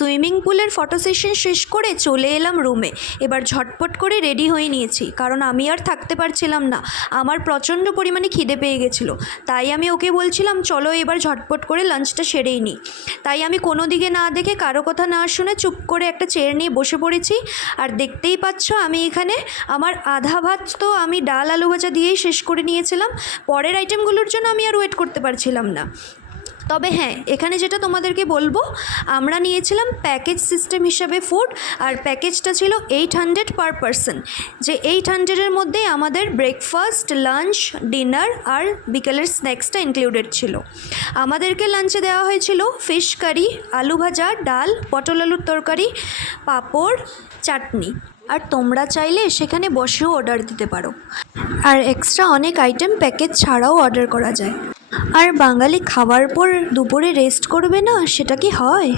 Swimming পুলের photo session শেষ করে চলে এলাম রুমে। এবার ঝটপট করে রেডি হয়ে নিয়েছি, কারণ আমি আর থাকতে পারছিলাম না। আমার প্রচণ্ড পরিমাণে খিদে পেয়ে গেছিলো। তাই আমি ওকে বলছিলাম চলো এবার ঝটপট করে লাঞ্চটা সেরেই নিই। তাই আমি কোনো দিকে না দেখে, কারো কথা না শুনে চুপ করে একটা চেয়ার নিয়ে বসে পড়েছি। আর দেখতেই পাচ্ছ আমি এখানে আমার আধা ভাত তো আমি ডাল আলু ভাজা দিয়েই শেষ করে নিয়েছিলাম। পরের আইটেমগুলোর জন্য আমি আর ওয়েট করতে পারছিলাম না। তবে হ্যাঁ, এখানে যেটা তোমাদেরকে বলবো, আমরা নিয়েছিলাম প্যাকেজ সিস্টেম হিসাবে ফুড, আর প্যাকেজটা ছিল 800 পার পারসন। যে 800-এর মধ্যেই আমাদের ব্রেকফাস্ট, লাঞ্চ, ডিনার আর বিকেলের স্ন্যাক্সটা ইনক্লুডেড ছিল। আমাদেরকে লাঞ্চে দেওয়া হয়েছিল ফিশ কারি, আলু ভাজা, ডাল, পটল আলুর তরকারি, পাঁপড়, চাটনি। আর তোমরা চাইলে সেখানে বসেও অর্ডার দিতে পারো। আর এক্সট্রা অনেক আইটেম প্যাকেজ ছাড়াও অর্ডার করা যায়। আর বাঙালি খাওয়ার পর দুপুরে রেস্ট করবে না, সেটা কি হয়?